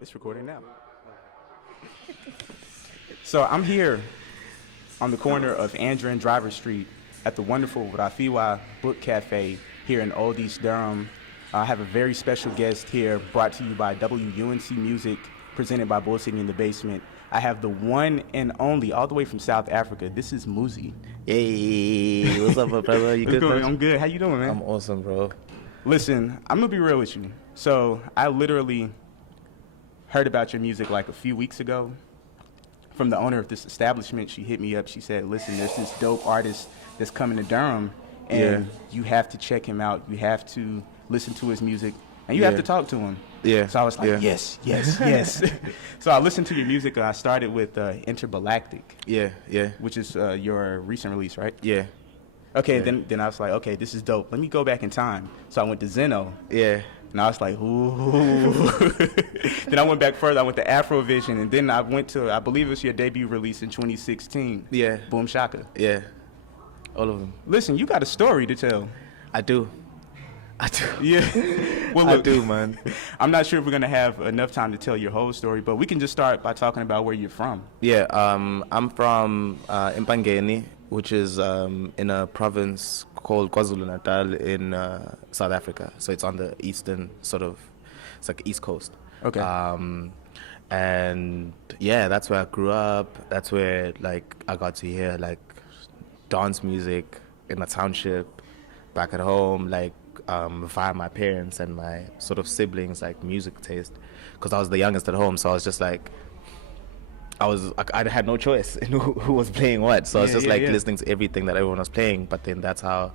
It's recording now. So I'm here on the corner of Andrew and Driver Street at the wonderful Rofhiwa Book Cafe here in Old East Durham. I have a very special guest here brought to you by WUNC Music, presented by Bullsitting in the Basement. I have the one and only, all the way from South Africa. This is Muzi. Hey, what's up, my brother? You good, man? I'm good. How you doing, man? I'm awesome, bro. Listen, I'm going to be real with you. So I literally heard about your music like a few weeks ago from the owner of this establishment. She hit me up. She said, listen, there's this dope artist that's coming to Durham, and you have to check him out. You have to listen to his music, and you have to talk to him. Yeah. So I was like, yes. So I listened to your music. I started with Intergalactic. Yeah. Which is your recent release, right? Yeah. Okay, then I was like, okay, this is dope. Let me go back in time. So I went to Zeno. Yeah. And I was like, ooh. Then I went back further. I went to Afrovision, and then I went to, I believe it was your debut release in 2016. Yeah. Boom Shaka. Yeah. All of them. Listen, you got a story to tell. I do. Yeah. Well, I look, do, man. I'm not sure if we're going to have enough time to tell your whole story, but we can just start by talking about where you're from. Yeah. I'm from Mpangeni, which is in a province called KwaZulu-Natal in South Africa. So it's on the eastern it's like East Coast. Okay. And yeah, that's where I grew up. That's where I got to hear dance music in a township back at home, via my parents and my sort of siblings, music taste, because I was the youngest at home. So I was just I had no choice in who was playing what. So I was just listening to everything that everyone was playing. But then that's how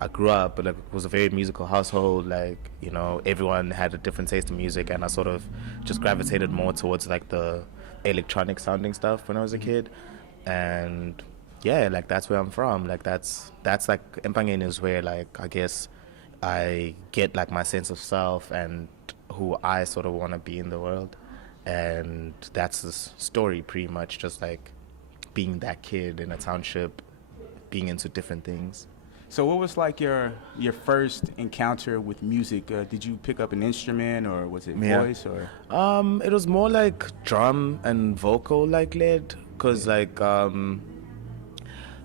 I grew up. It was a very musical household. Everyone had a different taste in music, and I sort of just gravitated more towards the electronic sounding stuff when I was a kid. And yeah, that's where I'm from. That's Mpangeni is where I guess I get my sense of self and who I sort of want to be in the world. And that's the story, pretty much, just being that kid in a township, being into different things. So what was your first encounter with music? Did you pick up an instrument, or was it voice, or? It was more drum and vocal led, because around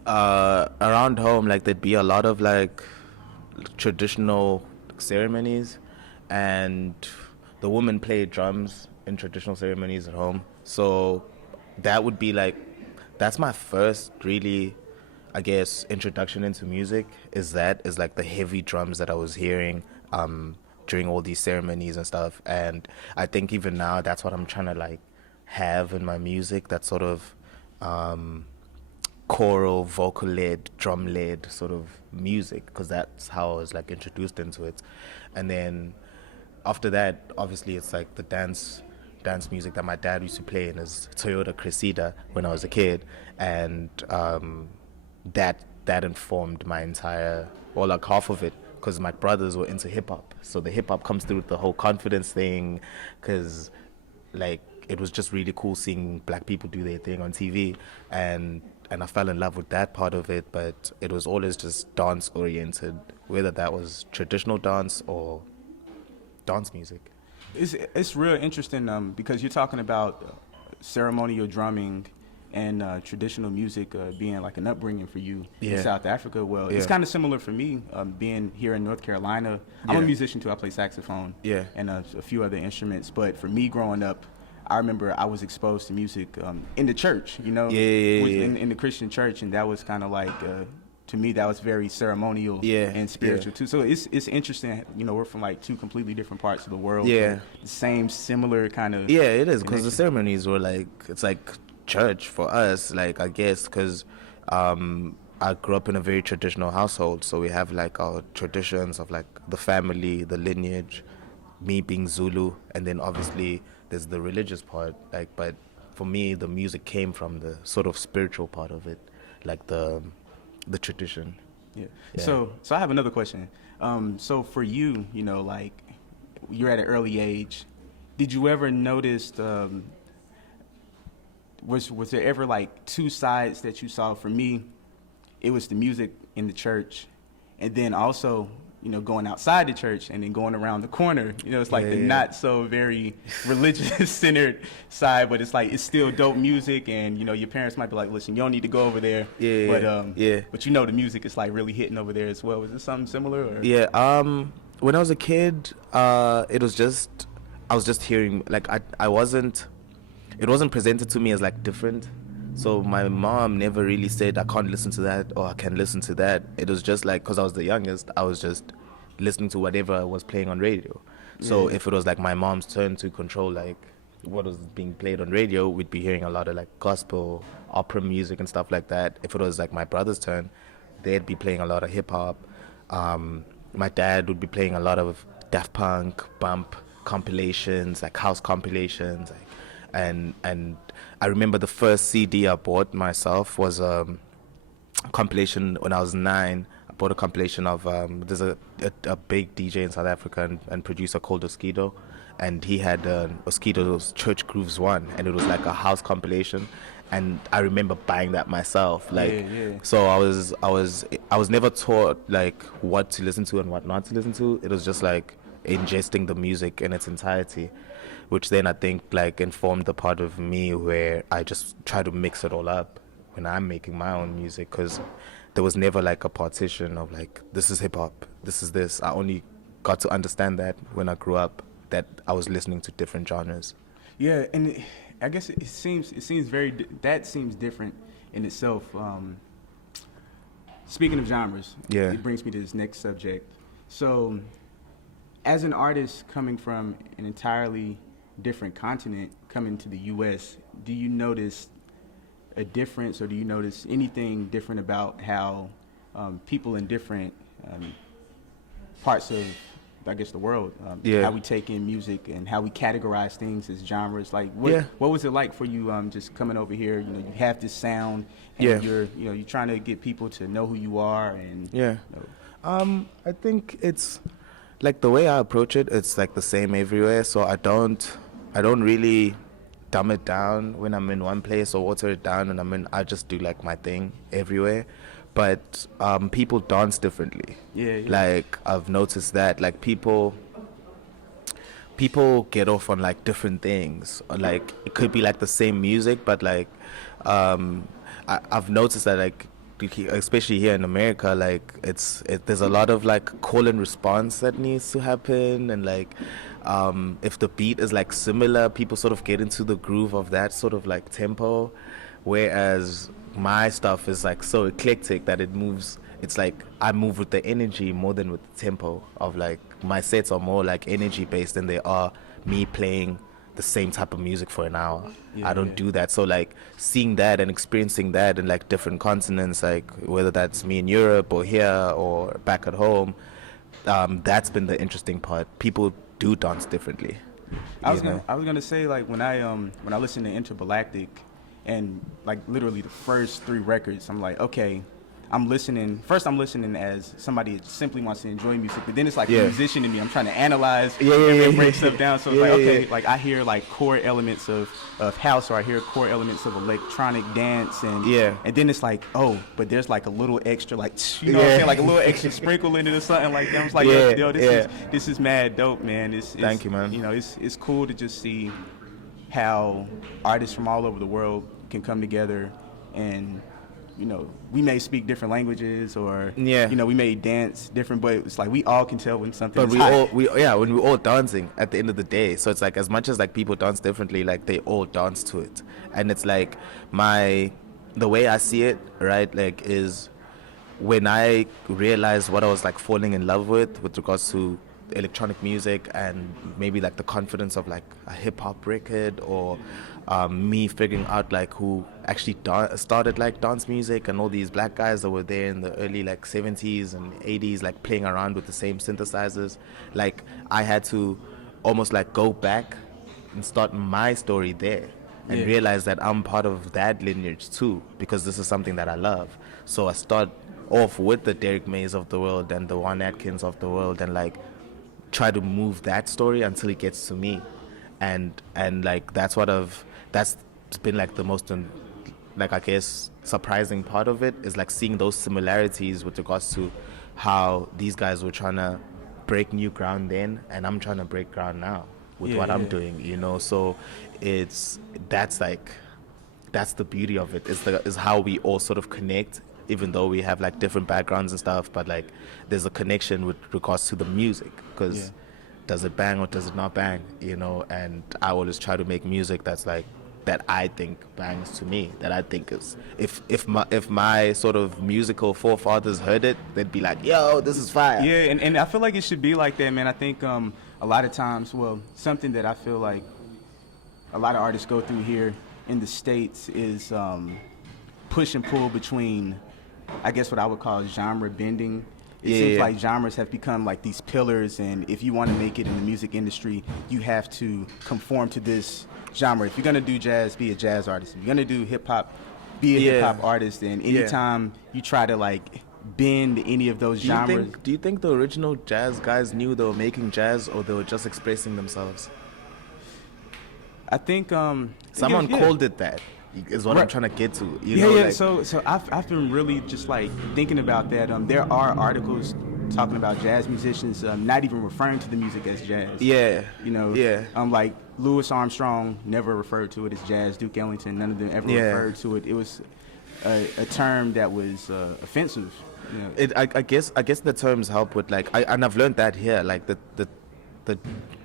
home there'd be a lot of traditional ceremonies, and the women played drums in traditional ceremonies at home. So that would be that's my first really, I guess, introduction into music, is the heavy drums that I was hearing during all these ceremonies and stuff. And I think even now that's what I'm trying to have in my music, that sort of choral, vocal-led, drum-led sort of music, because that's how I was introduced into it. And then after that, obviously it's the dance music that my dad used to play in his Toyota Cressida when I was a kid, and that informed my entire, or half of it, because my brothers were into hip-hop. So the hip-hop comes through with the whole confidence thing, because it was just really cool seeing black people do their thing on TV, and I fell in love with that part of it. But it was always just dance oriented, whether that was traditional dance or dance music. It's real interesting because you're talking about ceremonial drumming and traditional music being an upbringing for you in South Africa. Well, it's kind of similar for me being here in North Carolina. I'm a musician too. I play saxophone and a few other instruments. But for me growing up, I remember I was exposed to music in the church, in the Christian church, and that was kind of to me, that was very ceremonial and spiritual too. So it's interesting, we're from two completely different parts of the world. Yeah. The same similar kind of. Yeah, it is, because the ceremonies were it's church for us, I guess, because I grew up in a very traditional household. So we have our traditions of the family, the lineage, me being Zulu, and then obviously there's the religious part. But for me, the music came from the sort of spiritual part of it, the tradition. Yeah. So I have another question. So for you, you're at an early age. Did you ever notice? Was there ever two sides that you saw? For me, it was the music in the church, and then also going outside the church and then going around the corner. It's like the not so very religious centered side, but it's like it's still dope music, and your parents might be like, listen, you don't need to go over there. But the music is like really hitting over there as well. Was it something similar? Or? Yeah. When I was a kid, it was just I was just hearing like it wasn't presented to me as like different. So my mom never really said I can't listen to that or I can listen to that. It was just like, because I was the youngest, I was just listening to whatever was playing on radio. So if it was like my mom's turn to control like what was being played on radio, we'd be hearing a lot of like gospel, opera music and stuff like that. If it was like my brother's turn, they'd be playing a lot of hip hop. My dad would be playing a lot of Daft Punk, Bump compilations, like house compilations, like, and I remember the first CD I bought myself was a compilation when I was 9. I bought a compilation of there's a big DJ in South Africa and producer called Oskido, and he had Oskido's Church Grooves 1, and it was like a house compilation, and I remember buying that myself. Like, so I was never taught like what to listen to and what not to listen to. It was just like ingesting the music in its entirety, which then I think like informed the part of me where I just try to mix it all up when I'm making my own music, because there was never like a partition of like, this is hip hop, this is this. I only got to understand that when I grew up, that I was listening to different genres. Yeah, and I guess it seems that seems different in itself. Speaking of genres, it brings me to this next subject. So, as an artist coming from an entirely different continent, coming to the U.S., do you notice a difference, or do you notice anything different about how people in different parts of, I guess, the world, how we take in music and how we categorize things as genres? Like, what was it like for you just coming over here? You have this sound, and you're trying to get people to know who you are, and I think it's like the way I approach it, it's like the same everywhere. So I don't really dumb it down when I'm in one place or water it down, and I just do like my thing everywhere. But people dance differently. Like I've noticed that like people get off on like different things. Like it could be like the same music, but like I've noticed that like, especially here in America, like there's a lot of like call and response that needs to happen, and like if the beat is like similar, people sort of get into the groove of that sort of like tempo, whereas my stuff is like so eclectic that it moves. It's like I move with the energy more than with the tempo of like my sets are more like energy based than they are me playing the same type of music for an hour. I don't do that. So like seeing that and experiencing that in like different continents, like whether that's me in Europe or here or back at home, that's been the interesting part. People do dance differently. I was gonna say, like, when I listen to Intergalactic, and like literally the first 3 records, I'm like, okay, I'm listening as somebody that simply wants to enjoy music, but then it's like a musician in me. I'm trying to analyze and break stuff down. So it's like, okay, like I hear like core elements of house, or I hear core elements of electronic dance, and then it's like, oh, but there's like a little extra, like, what I'm saying, like a little extra sprinkle in it or something like that. I was like, yo, this is mad dope, man. Thank you, man. It's cool to just see how artists from all over the world can come together, and we may speak different languages, or we may dance different, but it's like we all can tell when something is hot. When we're all dancing at the end of the day. So it's like, as much as like people dance differently, like they all dance to it. And it's like the way I see it, right, like, is when I realized what I was like falling in love with regards to electronic music, and maybe like the confidence of like a hip-hop record, or me figuring out like who actually started like dance music, and all these black guys that were there in the early like 70s and 80s, like playing around with the same synthesizers. Like I had to almost like go back and start my story there, and realize that I'm part of that lineage too, because this is something that I love. So I start off with the Derek Mays of the world and the Juan Atkins of the world, and like try to move that story until it gets to me, and like that's been like the most like, I guess, surprising part of it, is like seeing those similarities with regards to how these guys were trying to break new ground then, and I'm trying to break ground now with what I'm doing, you know. So that's the beauty of it, is how we all sort of connect, even though we have like different backgrounds and stuff, but like there's a connection with regards to the music, because does it bang or does it not bang, you know. And I always try to make music that's like, that I think bangs to me, that I think is, if my sort of musical forefathers heard it, they'd be like, yo, this is fire. Yeah, and I feel like it should be like that, man. I think a lot of times, well, something that I feel like a lot of artists go through here in the States is push and pull between, I guess what I would call genre bending. It seems like genres have become like these pillars, and if you want to make it in the music industry, you have to conform to this genre. If you're gonna do jazz, be a jazz artist. If you're gonna do hip hop, be a hip hop artist. And anytime you try to like bend any of those genres, do you think the original jazz guys knew they were making jazz, or they were just expressing themselves? I think someone called it that. Is what I'm trying to get to. You know, like, so I've been really just like thinking about that. There are articles talking about jazz musicians not even referring to the music as jazz. Yeah. You know. Yeah. Like Louis Armstrong never referred to it as jazz. Duke Ellington, none of them ever referred to it. It was a term that was offensive. You know. I guess the terms help with like, and I've learned that here. Like the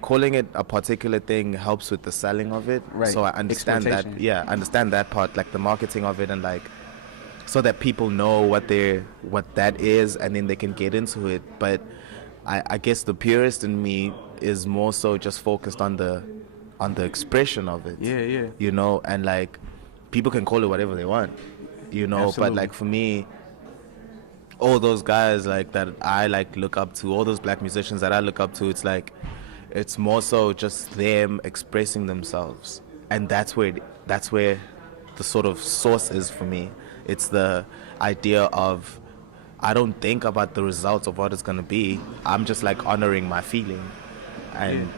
calling it a particular thing helps with the selling of it. Right. So I understand that. Yeah, I understand that part, like the marketing of it, and like so that people know what that is, and then they can get into it. But I guess the purist in me is more so just focused on the expression of it. Yeah. You know, and like people can call it whatever they want, you know. Absolutely. But like for me, all those guys like that I like look up to, all those black musicians that I look up to, it's like, it's more so just them expressing themselves, and that's where the sort of source is for me. It's the idea of, I don't think about the results of what it's gonna be. I'm just like honoring my feeling, and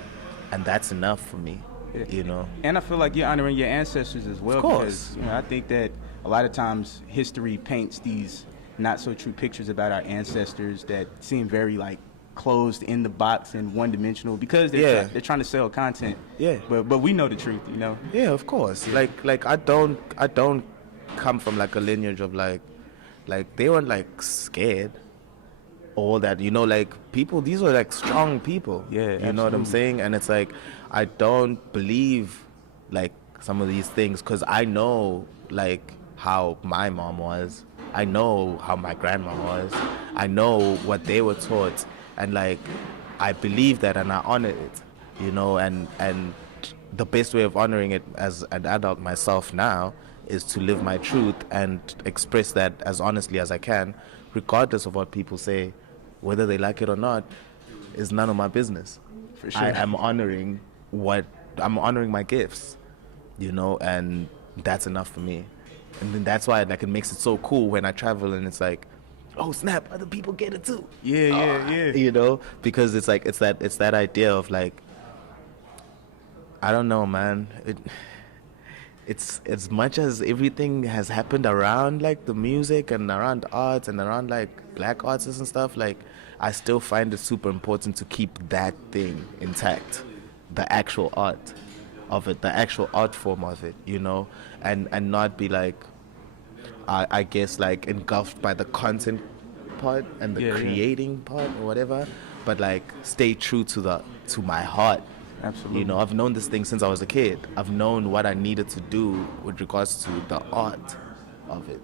that's enough for me. You know. And I feel like you're honoring your ancestors as well, of course. Because you know, I think that a lot of times history paints these not so true pictures about our ancestors that seem very like closed in the box and one-dimensional, because they're trying to sell content. But we know the truth, you know. Yeah, of course. Like I don't come from like a lineage of like they weren't like scared, all that, you know. Like people, these were like strong people. Yeah, you absolutely. know what I'm saying? And it's like, I don't believe like some of these things, because I know like how my mom was, I know how my grandma was, I know what they were taught, and like I believe that, and I honor it, you know. And the best way of honoring it as an adult myself now is to live my truth and express that as honestly as I can, regardless of what people say. Whether they like it or not is none of my business. For sure. I'm honoring my gifts, you know, and that's enough for me. And then that's why like it makes it so cool when I travel, and it's like, oh snap, other people get it too. Yeah. You know, because it's like it's that idea of like, I don't know, man. It's as much as everything has happened around like the music and around arts and around like black artists and stuff, like I still find it super important to keep that thing intact, the actual art of it, the actual art form of it, you know, and not be like, I guess like engulfed by the content part and the creating part or whatever, but like stay true to my heart. Absolutely. You know, I've known this thing since I was a kid. I've known what I needed to do with regards to the art of it.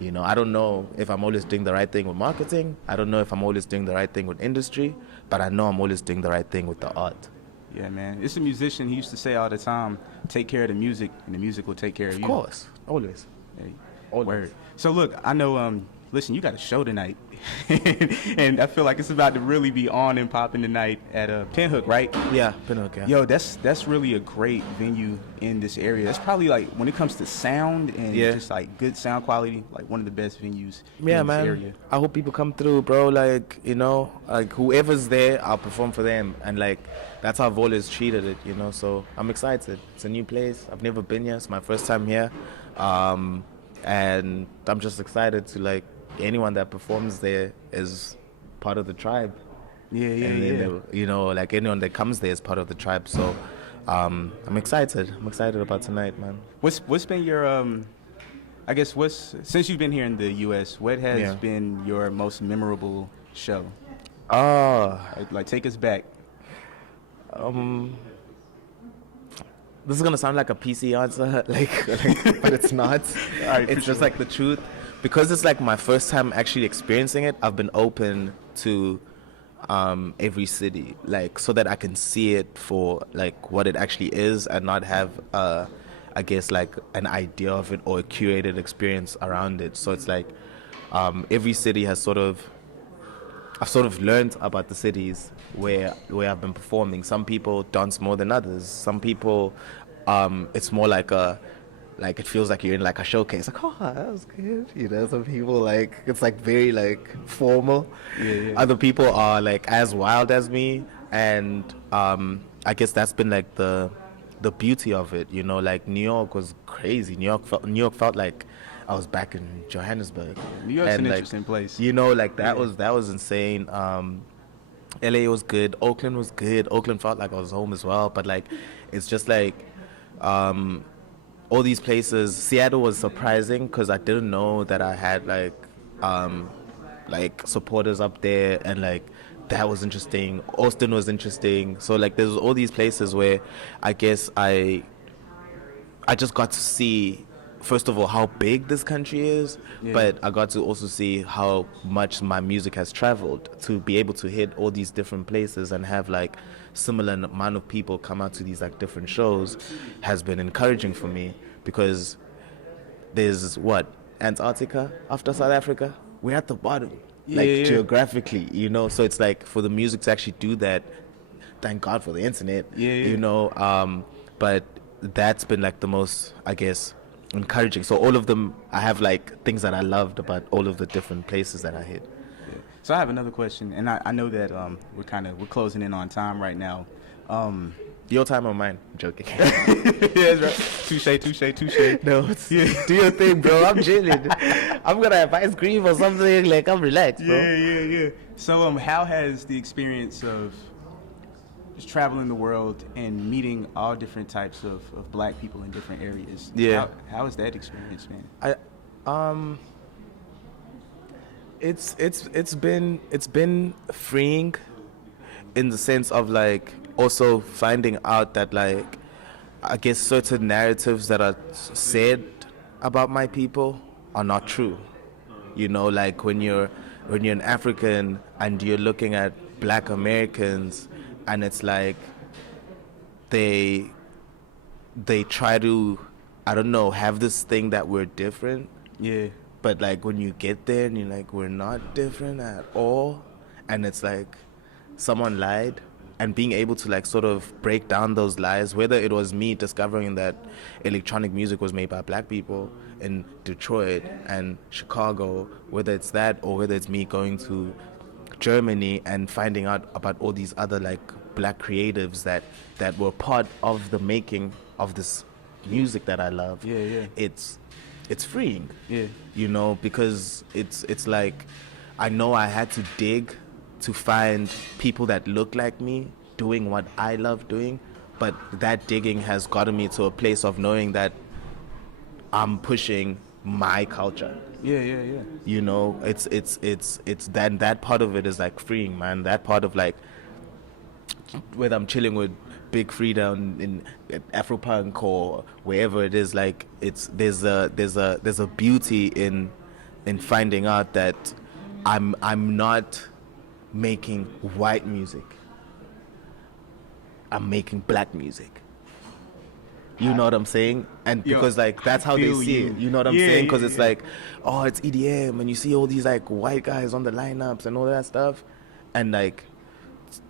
You know, I don't know if I'm always doing the right thing with marketing. I don't know if I'm always doing the right thing with industry, but I know I'm always doing the right thing with the art. Yeah, man. It's a musician. He used to say all the time, take care of the music, and the music will take care of you. Of course. Always. Hey, always. Word. So look, I know, listen, you got a show tonight. And I feel like it's about to really be on and popping tonight at Pinhook, right? Yeah, Pinhook, yeah. Yo, that's really a great venue in this area. That's probably like, when it comes to sound and just like good sound quality, like one of the best venues in this area. I hope people come through, bro. Like, you know, like whoever's there, I'll perform for them. And like, that's how I've always treated it, you know. So I'm excited. It's a new place. I've never been here. It's my first time here. And I'm just excited to like, anyone that performs there is part of the tribe. Yeah, You know, like anyone that comes there is part of the tribe. So I'm excited. I'm excited about tonight, man. What's been your I guess since you've been here in the U.S., what has been your most memorable show? Like take us back. This is gonna sound like a PC answer, but it's not. It's just like the truth, because it's like my first time actually experiencing it. I've been open to every city, like, so that I can see it for like what it actually is, and not have I guess like an idea of it or a curated experience around it. So it's like every city has I've sort of learned about the cities where I've been performing. Some people dance more than others. Some people, it's more like it feels like you're in like a showcase. Like, oh, that was good. You know, some people like, it's like very like formal. Yeah. Other people are like as wild as me. And I guess that's been like the beauty of it. You know, like New York was crazy. New York felt like I was back in Johannesburg. New York's an like, interesting place. You know, like that was insane. LA was good. Oakland was good. Oakland felt like I was home as well. But like, it's just like all these places. Seattle was surprising because I didn't know that I had like supporters up there, and like that was interesting. Austin was interesting. So like there's all these places where I guess I just got to see, first of all, how big this country is, but I got to also see how much my music has traveled. To be able to hit all these different places and have like similar amount of people come out to these like different shows has been encouraging for me, because there's Antarctica after South Africa. We're at the bottom, geographically, you know. So it's like for the music to actually do that, thank God for the internet, you know. But that's been like the most, I guess, encouraging. So all of them, I have like things that I loved about all of the different places that I hit. So I have another question, and I know that we're closing in on time right now. Your time or mine? I'm joking. Yeah, that's right. Touche. No, do your thing, bro. I'm chilling. I'm gonna have ice cream or something. Like, I'm relaxed, bro. Yeah. So how has the experience of just traveling the world and meeting all different types of black people in different areas? Yeah. How is that experience, man? It's been freeing, in the sense of like also finding out that like I guess certain narratives that are said about my people are not true. You know, like when you're an African and you're looking at Black Americans, and it's like they try to, I don't know, have this thing that we're different. Yeah. But like when you get there and you're like, we're not different at all, and it's like someone lied, and being able to like sort of break down those lies, whether it was me discovering that electronic music was made by black people in Detroit and Chicago, whether it's that, or whether it's me going to Germany and finding out about all these other like black creatives that were part of the making of this music that I love. Yeah. It's freeing. Yeah. You know, because it's like I know I had to dig to find people that look like me doing what I love doing, but that digging has gotten me to a place of knowing that I'm pushing my culture. Yeah. You know, it's that part of it is like freeing, man. That part of like whether I'm chilling with Big Frida in Afropunk or wherever it is, like there's a beauty in finding out that I'm not making white music. I'm making black music. You know what I'm saying? And because like that's how they see it. You know what I'm saying? Because it's like, oh, it's EDM, and you see all these like white guys on the lineups and all that stuff, and like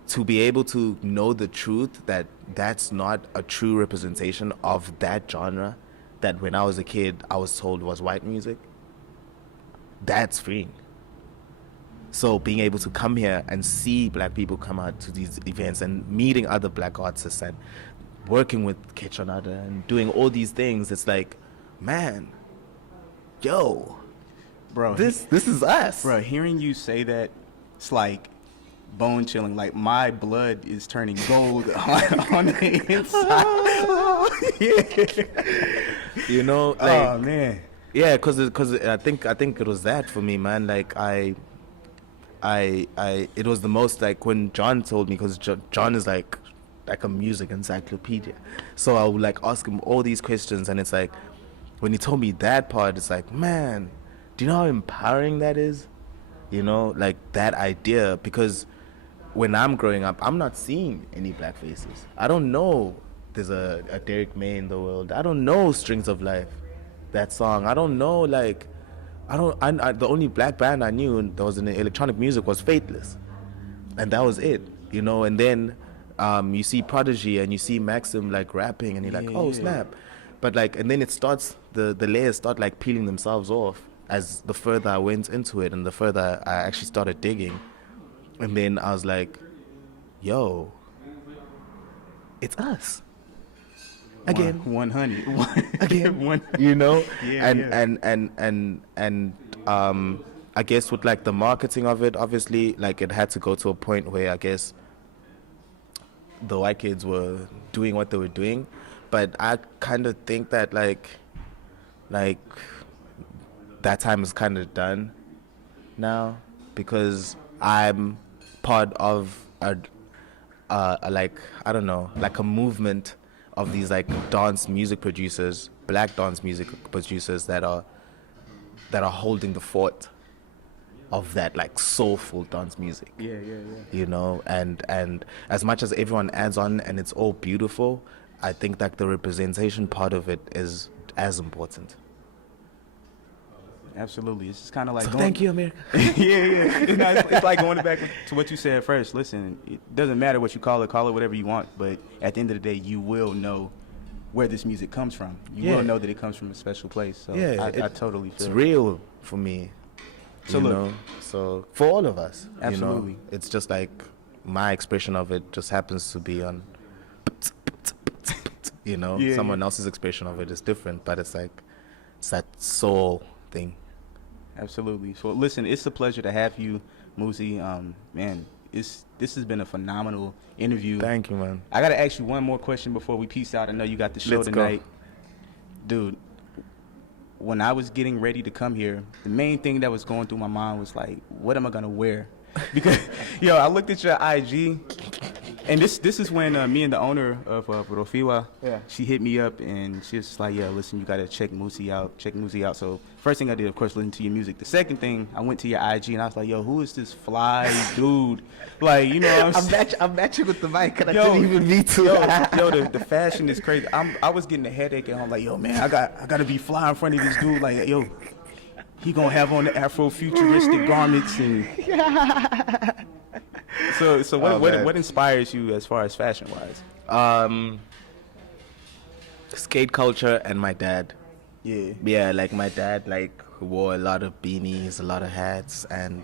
to be able to know the truth that that's not a true representation of that genre that when I was a kid I was told was white music. That's freeing. So being able to come here and see black people come out to these events and meeting other black artists and working with Ketchonada and doing all these things, it's like, man, yo, bro, this is us. Bro, hearing you say that, it's like bone chilling. Like my blood is turning gold on the inside. Yeah. You know, like, oh man. Yeah, cause I think it was that for me, man. Like it was the most like when John told me, because John is like a music encyclopedia. So I would like ask him all these questions, and it's like when he told me that part, it's like, man, do you know how empowering that is? You know, like that idea, because when I'm growing up, I'm not seeing any black faces. I don't know there's a Derek May in the world. I don't know Strings of Life, that song. I don't know, like, the only black band I knew that was in electronic music was Faithless. And that was it, you know. And then you see Prodigy and you see Maxim like rapping, and you're like, oh snap. But like, and then it starts, the layers start like peeling themselves off as the further I went into it and the further I actually started digging. And then I was like, yo, it's us. Again. 100. Again. You know? And I guess with like the marketing of it, obviously, like it had to go to a point where I guess the white kids were doing what they were doing. But I kind of think that like that time is kind of done now, because I'm part of a like, I don't know, like a movement of these like dance music producers, black dance music producers that are holding the fort of that like soulful dance music. Yeah. You know, and as much as everyone adds on and it's all beautiful, I think that the representation part of it is as important. Absolutely. It's kind of like so thank you, America. yeah. It's like going back to what you said first. Listen, it doesn't matter what you call it whatever you want, but at the end of the day, you will know where this music comes from. You will know that it comes from a special place. So I totally feel it's real for me. So look, so for all of us, absolutely. You know, it's just like my expression of it just happens to be on, you know, someone else's expression of it is different, but it's like, it's that soul thing. Absolutely. So listen, it's a pleasure to have you, Muzi. Man, this has been a phenomenal interview. Thank you, man. I gotta ask you one more question before we peace out. I know you got the show tonight. Dude, when I was getting ready to come here, the main thing that was going through my mind was like, what am I gonna wear? Because I looked at your IG, and this is when me and the owner of Rofhiwa, she hit me up and she was like, yeah, listen, you gotta check Muzi out. So first thing I did, of course, listen to your music. The second thing, I went to your IG and I was like, yo, who is this fly dude? Like, you know, I'm matching with the mic, and I didn't even need to. The fashion is crazy. I was getting a headache at home, like, yo, man, I gotta be fly in front of this dude. Like, yo, he gonna have on the Afro-futuristic garments and. So what inspires you as far as fashion wise? Skate culture and my dad. Yeah, like my dad like wore a lot of beanies, a lot of hats, and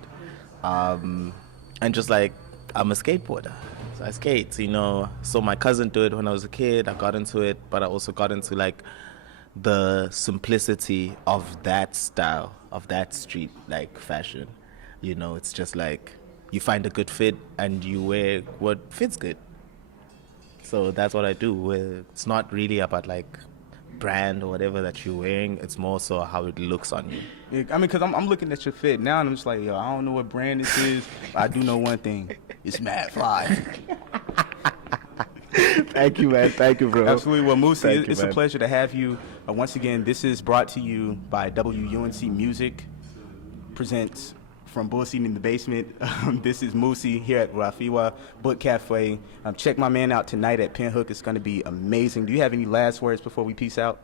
just like I'm a skateboarder, so I skate, you know. So my cousin did it when I was a kid. I got into it, but I also got into like the simplicity of that style, of that street like fashion. You know, it's just like you find a good fit and you wear what fits good. So that's what I do. It's not really about like brand or whatever that you're wearing. It's more so how it looks on you. Yeah, I mean, because I'm looking at your fit now and I'm just like, yo, I don't know what brand this is, but I do know one thing. It's mad fly. Thank you, man. Thank you, bro. Absolutely. Well, Muzi, it's a pleasure to have you. Once again, this is brought to you by WUNC Music presents From Bullseat in the Basement. This is Muzi here at Rofhiwa Book Cafe. Check my man out tonight at Pinhook. It's going to be amazing. Do you have any last words before we peace out?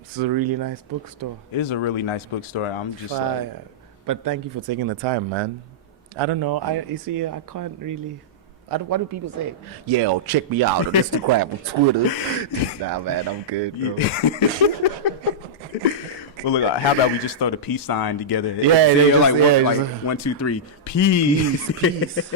It's a really nice bookstore. It is a really nice bookstore. I'm just like... But thank you for taking the time, man. I don't know. I can't really... what do people say? Yeah, check me out on Instagram, on Twitter. Nah, man, I'm good, bro. Well, look, how about we just throw the peace sign together? Yeah, like 1, 2, 3. Peace.